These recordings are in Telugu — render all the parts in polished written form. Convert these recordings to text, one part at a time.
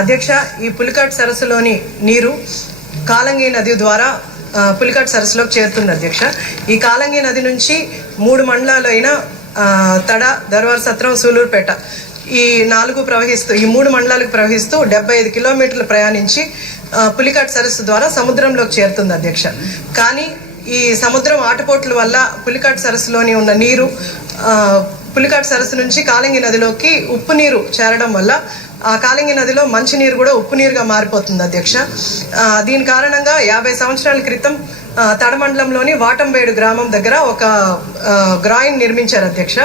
అధ్యక్ష, ఈ పులికాట్ సరస్సులోని నీరు కాలంగి నది ద్వారా పులికాట్ సరస్సులోకి చేరుతుంది. అధ్యక్ష, ఈ కాలంగి నది నుంచి 3 మండలాలైన తడ, దర్వార్ సత్రం, సూలూరుపేట ఈ 3 మండలాలకు ప్రవహిస్తూ 75 కిలోమీటర్లు ప్రయాణించి పులికాట్ సరస్సు ద్వారా సముద్రంలోకి చేరుతుంది. అధ్యక్ష, కానీ ఈ సముద్రం ఆటపోట్ల వల్ల పులికాట్ సరస్సులోని ఉన్న నీరు పులికాట్ సరస్సు నుంచి కాలంగి నదిలోకి ఉప్పు నీరు చేరడం వల్ల ఆ కాలంగి నదిలో మంచినీరు కూడా ఉప్పు నీరుగా మారిపోతుంది. అధ్యక్ష, దీని కారణంగా 50 సంవత్సరాల క్రితం తడమండలంలోని వాటంబేడు గ్రామం దగ్గర ఒక గ్రాయిన్ నిర్మించారు. అధ్యక్ష,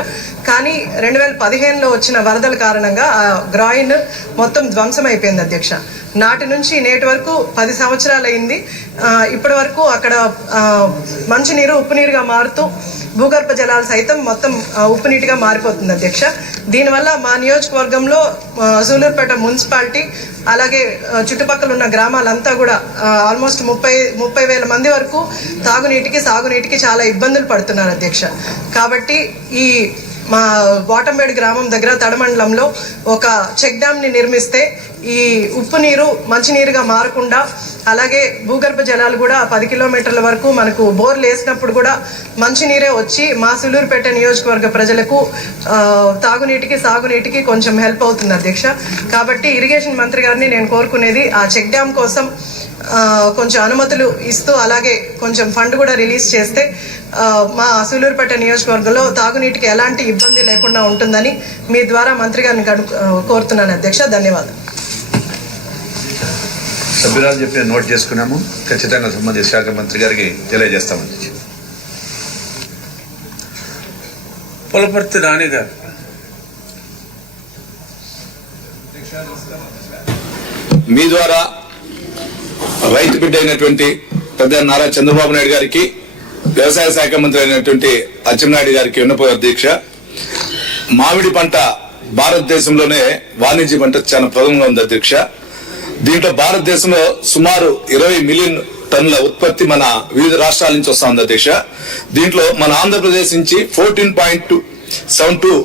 కానీ 2015లో వచ్చిన వరదల కారణంగా ఆ గ్రాయిన్ మొత్తం ధ్వంసం అయిపోయింది. అధ్యక్ష, నాటి నుంచి నేటి వరకు 10 సంవత్సరాలు అయింది. ఇప్పటి వరకు అక్కడ మంచినీరు ఉప్పు నీరుగా మారుతూ భూగర్భ జలాలు సైతం మొత్తం ఉప్పు నీటిగా మారిపోతుంది. అధ్యక్ష, దీనివల్ల మా నియోజకవర్గంలో సూలూరుపేట మున్సిపాలిటీ అలాగే చుట్టుపక్కల ఉన్న గ్రామాలంతా కూడా ఆల్మోస్ట్ 30,000 మంది వరకు తాగునీటికి సాగునీటికి చాలా ఇబ్బందులు పడుతున్నారు. అధ్యక్ష, కాబట్టి ఈ మా వాటంబేడు గ్రామం దగ్గర తడమండలంలో ఒక చెక్ డ్యామ్ని నిర్మిస్తే ఈ ఉప్పు నీరు మంచినీరుగా మారకుండా అలాగే భూగర్భ జలాలు కూడా 10 కిలోమీటర్ల వరకు మనకు బోర్లు వేసినప్పుడు కూడా మంచినీరే వచ్చి మా సూలూరుపేట నియోజకవర్గ ప్రజలకు తాగునీటికి సాగునీటికి కొంచెం హెల్ప్ అవుతుంది. అధ్యక్ష, కాబట్టి ఇరిగేషన్ మంత్రి గారిని నేను కోరుకునేది ఆ చెక్ డ్యామ్ కోసం కొంచెం అనుమతులు ఇస్తూ అలాగే కొంచెం ఫండ్ కూడా రిలీజ్ చేస్తే మా సూలూరుపేట నియోజకవర్గంలో తాగునీటికి ఎలాంటి ఇబ్బంది లేకుండా ఉంటుందని మీ ద్వారా మంత్రి గారిని కోరుతున్నాను. అధ్యక్ష, ధన్యవాదాలు. సభ్యురాలు చెప్పి నోట్ చేసుకున్నాము. ఖచ్చితంగా సంబంధిత శాఖ మంత్రి గారికి తెలియజేస్తామని. పులపర్తి రాణి గారు. మీ ద్వారా రైతు బిడ్డ అయినటువంటి పెద్ద నారా చంద్రబాబు నాయుడు గారికి, వ్యవసాయ శాఖ మంత్రి అయినటువంటి అచ్చెన్నాయుడు గారికి విన్నపం. అధ్యక్ష, మామిడి పంట భారతదేశంలోనే వాణిజ్య పంట చాలా ప్రధానంగా ఉంది. అధ్యక్ష, దీంట్లో భారతదేశంలో సుమారు 20 మిలియన్ టన్నుల ఉత్పత్తి మన వివిధ రాష్ట్రాల నుంచి వస్తా ఉంది. అధ్యక్ష, దీంట్లో మన ఆంధ్రప్రదేశ్ నుంచి 14.72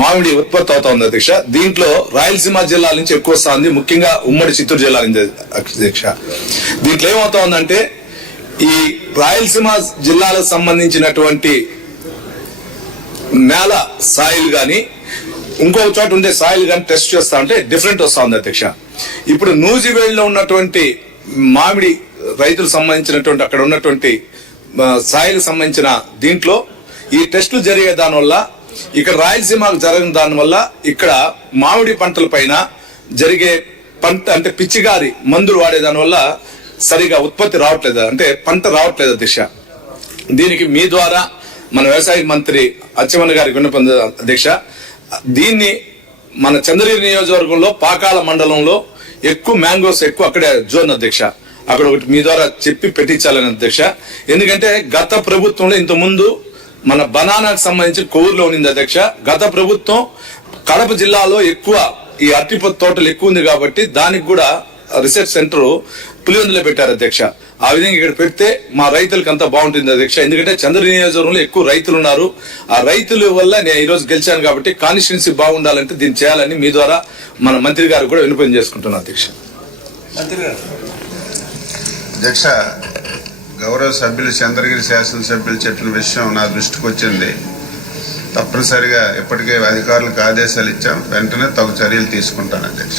మామిడి ఉత్పత్తి అవుతా ఉంది. అధ్యక్ష, దీంట్లో రాయలసీమ జిల్లాల నుంచి ఎక్కువ వస్తా ఉంది, ముఖ్యంగా ఉమ్మడి చిత్తూరు జిల్లా నుంచి. అధ్యక్ష, దీంట్లో ఏమవుతా ఉందంటే ఈ రాయలసీమ జిల్లాలకు సంబంధించినటువంటి నేల సాయిల్ గాని ఇంకొక చోట ఉండే సాయిల్ గాని టెస్ట్ చేస్తా ఉంటే డిఫరెంట్ వస్తా ఉంది. అధ్యక్ష, ఇప్పుడు నూజివేడ్లో ఉన్నటువంటి మామిడి రైతులకు సంబంధించినటువంటి అక్కడ ఉన్నటువంటి సాయిల్ సంబంధించిన దీంట్లో ఈ టెస్టులు జరిగే దానివల్ల ఇక్కడ రాయలసీమకు జరగని దానివల్ల ఇక్కడ మామిడి పంటల పైన జరిగే పంట అంటే పిచ్చిగారి మందులు వాడే దానివల్ల సరిగా ఉత్పత్తి రావట్లేదు, అంటే పంట రావట్లేదు. అధ్యక్ష, దీనికి మీ ద్వారా మన వ్యవసాయ మంత్రి అచ్చెన్నాయుడు గారికి విన్నపం. అధ్యక్ష, దీన్ని మన చంద్రగిరి నియోజకవర్గంలో పాకాల మండలంలో ఎక్కువ మ్యాంగోస్ ఎక్కువ అక్కడే జోన్. అధ్యక్ష, అక్కడ ఒకటి మీ ద్వారా చెప్పి పెట్టించాలని. అధ్యక్ష, ఎందుకంటే గత ప్రభుత్వంలో ఇంత ముందు మన బనానాకు సంబంధించి కొవ్వూరులో ఉంది. అధ్యక్ష, గత ప్రభుత్వం కడప జిల్లాలో ఎక్కువ ఈ అరటి తోటలు ఎక్కువ ఉంది కాబట్టి దానికి కూడా రీసెర్చ్ సెంటర్ పులివెందులో పెట్టారు. అధ్యక్ష, ఆ విధంగా ఇక్కడ పెడితే మా రైతులకు అంతా బాగుంటుంది. అధ్యక్ష, ఎందుకంటే చంద్రగిరి నియోజకవర్గంలో ఎక్కువ రైతులు ఉన్నారు. ఆ రైతుల వల్ల నేను ఈ రోజు గెలిచాను కాబట్టి కాన్స్టిట్యున్సీ బాగుండాలంటే దీన్ని చేయాలని మీ ద్వారా మన మంత్రి గారు కూడా విన్నపం చేసుకుంటున్నాను. అధ్యక్ష, అధ్యక్ష, గౌరవ సభ్యులు చంద్రగిరి శాసనసభ్యులు చెప్పిన విషయం నా దృష్టికి వచ్చింది. తప్పనిసరిగా ఇప్పటికే అధికారులకు ఆదేశాలు ఇచ్చాం, వెంటనే తగు చర్యలు తీసుకుంటాను. అధ్యక్ష,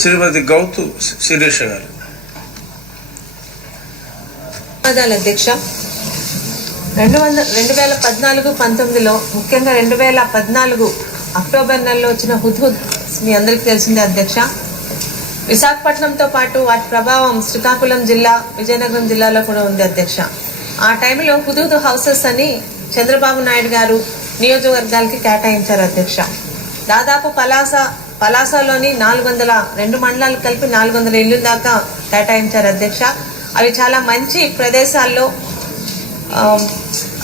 శ్రీమతి గౌతు శిరీష గారు. అధ్యక్ష, 2014-19లో ముఖ్యంగా 2014 అక్టోబర్ నెలలో వచ్చిన హుద్హుద్ మీ అందరికీ తెలిసిందే. అధ్యక్ష, విశాఖపట్నంతో పాటు వాటి ప్రభావం శ్రీకాకుళం జిల్లా, విజయనగరం జిల్లాలో కూడా ఉంది. అధ్యక్ష, ఆ టైంలో హుద్హుద్ హౌసెస్ అని చంద్రబాబు నాయుడు గారు నియోజకవర్గాలకి కేటాయించారు. అధ్యక్ష, దాదాపు పలాసలోని 2 మండలాలు కలిపి 400 ఇళ్ళు దాకా కేటాయించారు. అధ్యక్ష, అవి చాలా మంచి ప్రదేశాల్లో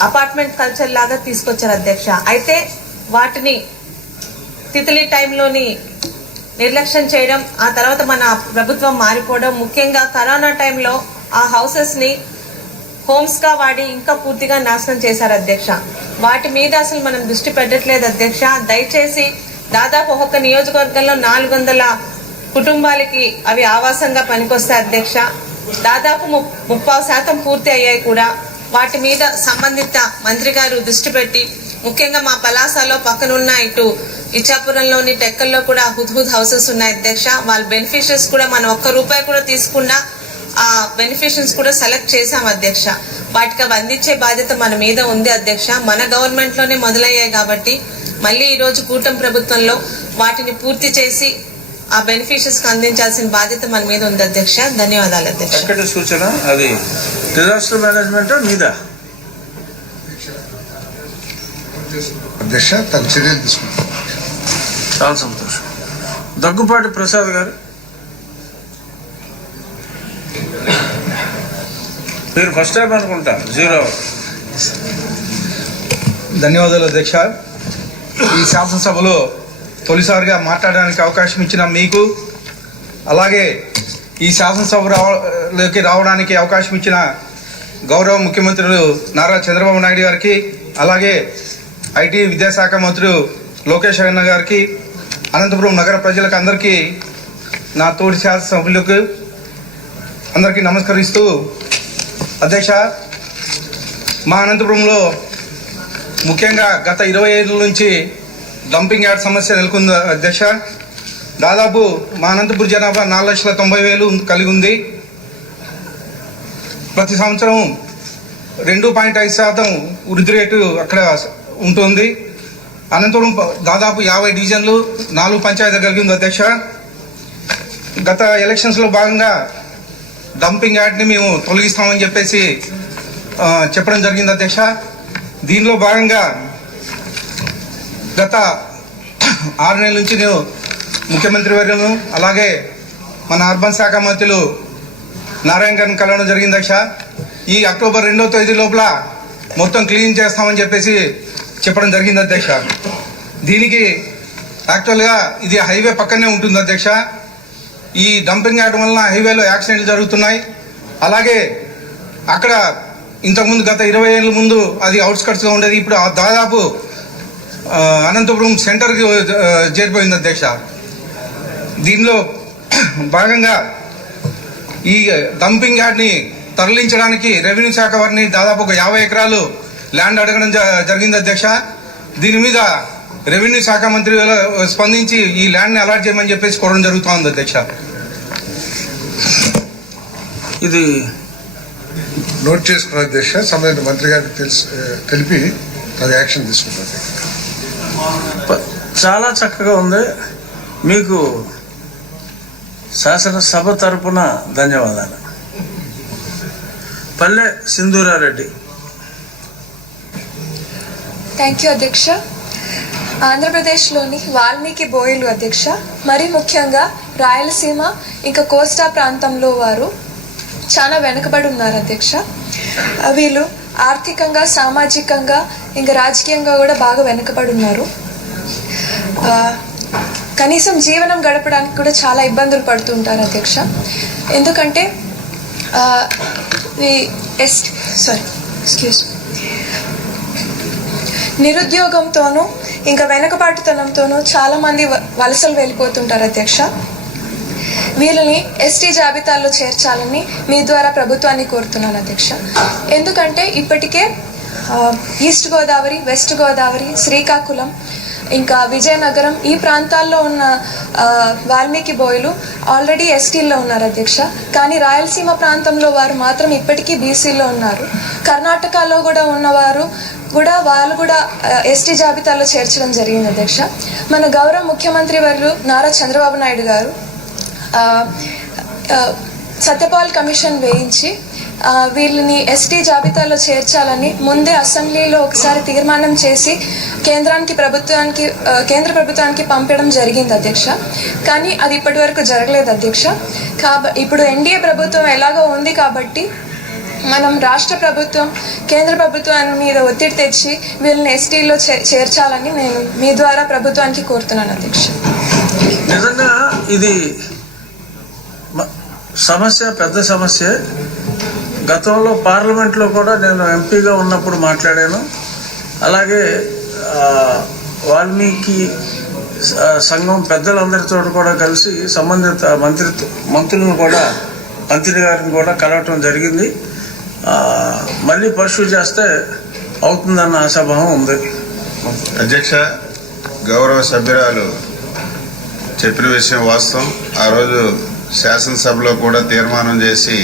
అపార్ట్మెంట్ కల్చర్ లాగా తీసుకొచ్చారు. అధ్యక్ష, అయితే వాటిని తితలి టైంలోని నిర్లక్ష్యం చేయడం, ఆ తర్వాత మన ప్రభుత్వం మారిపోవడం, ముఖ్యంగా కరోనా టైంలో ఆ హౌసెస్ని హోమ్స్గా వాడి ఇంకా పూర్తిగా నాశనం చేశారు. అధ్యక్ష, వాటి మీద అసలు మనం దృష్టి పెట్టట్లేదు. అధ్యక్ష, దయచేసి దాదాపు ఒక్కొక్క నియోజకవర్గంలో 400 కుటుంబాలకి అవి ఆవాసంగా పనికొస్తాయి అధ్యక్ష. దాదాపు 30% పూర్తి అయ్యాయి కూడా. వాటి మీద సంబంధిత మంత్రి గారు దృష్టి పెట్టి ముఖ్యంగా మా పలాసలో పక్కనున్న ఇటు ఇచ్చాపురంలోని టెక్కల్లో కూడా హుద్హుద్ హౌసెస్ ఉన్నాయి అధ్యక్ష. వాళ్ళ బెనిఫిషియర్స్ కూడా మనం ₹1 కూడా తీసుకున్నా ఆ బెనిఫిషియర్స్ కూడా సెలెక్ట్ చేశాం అధ్యక్ష. వాటికి అవి అందించే బాధ్యత మన మీద ఉంది అధ్యక్ష. మన గవర్నమెంట్ లోనే మొదలయ్యాయి కాబట్టి మళ్ళీ ఈ రోజు కూటమి ప్రభుత్వంలో వాటిని పూర్తి చేసి ఆ బెనిఫిషియర్స్ కి అందించాల్సిన బాధ్యత మన మీద ఉంది అధ్యక్ష. ధన్యవాదాలు అధ్యక్ష. చక్కటి సూచన. అది డిజాస్టర్ మేనేజ్మెంట్ మీద అధ్యక్ష తగు చర్యలు తీసుకుంటాం. చాలా సంతోషం. దగ్గుపాటి ప్రసాద్ గారు, మీరు ఫస్ట్ టైం అనుకుంటా 0. ధన్యవాదాలు అధ్యక్ష. ఈ శాసనసభలో తొలిసారిగా మాట్లాడడానికి అవకాశం ఇచ్చిన మీకు, అలాగే ఈ శాసనసభలోకి రావడానికి అవకాశం ఇచ్చిన గౌరవ ముఖ్యమంత్రులు నారా చంద్రబాబు నాయుడు గారికి, అలాగే ఐటీ విద్యాశాఖ మంత్రులు లోకేష్ అన్న గారికి, అనంతపురం నగర ప్రజలకు అందరికీ, నా తోటి శాసనసభ్యులకు అందరికీ నమస్కరిస్తూ, అధ్యక్ష, మా అనంతపురంలో ముఖ్యంగా గత 20 ఏళ్ళ నుంచి డంపింగ్ యార్డ్ సమస్య నెలకొంది అధ్యక్ష. దాదాపు మా అనంతపురం జనాభా 4,90,000 కలిగి ఉంది. ప్రతి సంవత్సరం 2.5% వృద్ధి రేటు అక్కడ ఉంటుంది. అనంతపురం దాదాపు 50 డివిజన్లు, 4 పంచాయతీలు కలిగి ఉంది అధ్యక్ష. గత ఎలక్షన్స్లో భాగంగా డంపింగ్ యార్డ్ని మేము తొలగిస్తామని చెప్పేసి చెప్పడం జరిగింది అధ్యక్ష. దీనిలో భాగంగా గత 6 నెలల నుంచి నేను ముఖ్యమంత్రి వర్యులను, అలాగే మన అర్బన్ శాఖ మంత్రులు నారాయణ గారిని కలవడం జరిగింది అధ్యక్ష. ఈ అక్టోబర్ 2వ తేదీ లోపల మొత్తం క్లీన్ చేస్తామని చెప్పేసి చెప్పడం జరిగింది అధ్యక్ష. దీనికి యాక్చువల్గా ఇది హైవే పక్కనే ఉంటుంది అధ్యక్ష. ఈ డంపింగ్ యార్డ్ వలన హైవేలో యాక్సిడెంట్లు జరుగుతున్నాయి. అలాగే అక్కడ ఇంతకుముందు గత 20 ఏళ్ళ ముందు అది అవుట్స్కట్స్గా ఉండేది. ఇప్పుడు దాదాపు అనంతపురం సెంటర్కి చేరిపోయింది అధ్యక్ష. దీనిలో భాగంగా ఈ డంపింగ్ యార్డ్ని తరలించడానికి రెవెన్యూ శాఖ వారిని దాదాపు ఒక 50 ఎకరాలు ల్యాండ్ అడగడం జరిగింది అధ్యక్ష. దీని మీద రెవెన్యూ శాఖ మంత్రి స్పందించి ఈ ల్యాండ్ని అలాట్ చేయమని చెప్పేసి కోరడం జరుగుతోంది అధ్యక్ష. ఇది నోట్ చేసుకున్న అధ్యక్ష, సంబంధిత మంత్రి గారికి తెలిపి అది యాక్షన్ తీసుకుంటారు. చాలా చక్కగా ఉంది. మీకు శాసనసభ తరపున ధన్యవాదాలు. పల్లె సింధూరారెడ్డి. థ్యాంక్ యూ అధ్యక్ష. ఆంధ్రప్రదేశ్లోని వాల్మీకి బోయలు అధ్యక్ష, మరీ ముఖ్యంగా రాయలసీమ ఇంకా కోస్టా ప్రాంతంలో వారు చాలా వెనుకబడి ఉన్నారు అధ్యక్ష. వీళ్ళు ఆర్థికంగా, సామాజికంగా ఇంకా రాజకీయంగా కూడా బాగా వెనుకబడి ఉన్నారు. కనీసం జీవనం గడపడానికి కూడా చాలా ఇబ్బందులు పడుతుంటారు అధ్యక్ష. ఎందుకంటే నిరుద్యోగంతోనూ ఇంకా వెనుకబాటుతనంతోనూ చాలామంది వలసలు వెళ్ళిపోతుంటారు అధ్యక్ష. వీళ్ళని ఎస్టీ జాబితాల్లో చేర్చాలని మీ ద్వారా ప్రభుత్వాన్ని కోరుతున్నాను అధ్యక్ష. ఎందుకంటే ఇప్పటికే ఈస్ట్ గోదావరి, వెస్ట్ గోదావరి, శ్రీకాకుళం ఇంకా విజయనగరం ఈ ప్రాంతాల్లో ఉన్న వాల్మీకి బోయలు ఆల్రెడీ ఎస్టీల్లో ఉన్నారు అధ్యక్ష. కానీ రాయలసీమ ప్రాంతంలో వారు మాత్రం ఇప్పటికీ బీసీలో ఉన్నారు. కర్ణాటకలో కూడా ఉన్నవారు వాళ్ళు కూడా ఎస్టీ జాబితాలో చేర్చడం జరిగింది అధ్యక్ష. మన గౌరవ ముఖ్యమంత్రి వర్యులు నారా చంద్రబాబు నాయుడు గారు సత్యపాల్ కమిషన్ వేయించి వీళ్ళని ఎస్టీ జాబితాలో చేర్చాలని ముందే అసెంబ్లీలో ఒకసారి తీర్మానం చేసి కేంద్ర ప్రభుత్వానికి పంపడం జరిగింది అధ్యక్ష. కానీ అది ఇప్పటి వరకు జరగలేదు అధ్యక్ష. ఇప్పుడు ఎన్డీఏ ప్రభుత్వం ఎలాగో ఉంది కాబట్టి మనం రాష్ట్ర ప్రభుత్వం కేంద్ర ప్రభుత్వాన్ని మీద ఒత్తిడి తెచ్చి వీళ్ళని ఎస్టీలో చేర్చాలని నేను మీ ద్వారా ప్రభుత్వానికి కోరుతున్నాను అధ్యక్ష. నిజంగా ఇది సమస్య, పెద్ద సమస్య. గతంలో పార్లమెంట్లో కూడా నేను ఎంపీగా ఉన్నప్పుడు మాట్లాడాను. అలాగే వాల్మీకి సంఘం పెద్దలందరితో కూడా కలిసి సంబంధిత మంత్రులను కూడా మంత్రి గారిని కూడా కలవటం జరిగింది. మళ్ళీ పర్సూ చేస్తే అవుతుందన్న ఆశాభావం ఉంది. అధ్యక్ష, గౌరవ సభ్యురాలు చెప్పిన విషయం వాస్తవం. ఆ రోజు శాసనసభలో కూడా తీర్మానం చేసి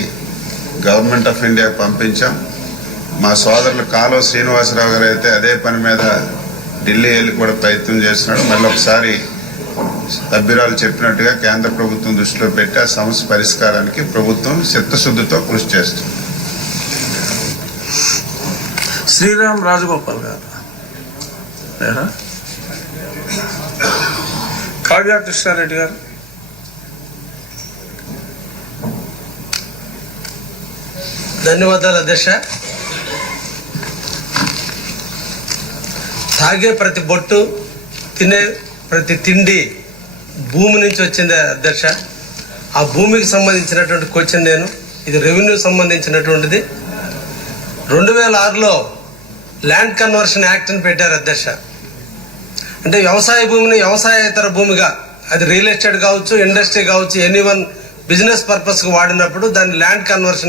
గవర్నమెంట్ ఆఫ్ ఇండియా పంపించాం. మా సోదరులు కాలువ శ్రీనివాసరావు గారు అయితే అదే పని మీద ఢిల్లీ వెళ్ళి కూడా ప్రయత్నం చేస్తున్నాడు. మళ్ళీ ఒకసారి సభ్యురాలు చెప్పినట్టుగా కేంద్ర ప్రభుత్వం దృష్టిలో పెట్టి ఆ సమస్య పరిష్కారానికి ప్రభుత్వం చిత్తశుద్ధితో కృషి చేస్తుంది. శ్రీరామ్ రాజగోపాల్ గారు లేరా? కావ్య కృష్ణారెడ్డి గారు. ధన్యవాదాలు అధ్యక్ష. తాగే ప్రతి బొట్టు, తినే ప్రతి తిండి భూమి నుంచి వచ్చింది అధ్యక్ష. ఆ భూమికి సంబంధించినటువంటి క్వశ్చన్ నేను, ఇది రెవెన్యూ సంబంధించినటువంటిది. 2006లో ల్యాండ్ కన్వర్షన్ యాక్ట్ని పెట్టారు అధ్యక్ష. అంటే వ్యవసాయ భూమిని వ్యవసాయేతర భూమిగా, అది రియల్ ఎస్టేట్ కావచ్చు, ఇండస్ట్రీ కావచ్చు, ఎనీ వన్ బిజినెస్ పర్పస్కి వాడినప్పుడు దాన్ని ల్యాండ్ కన్వర్షన్ యాక్ట్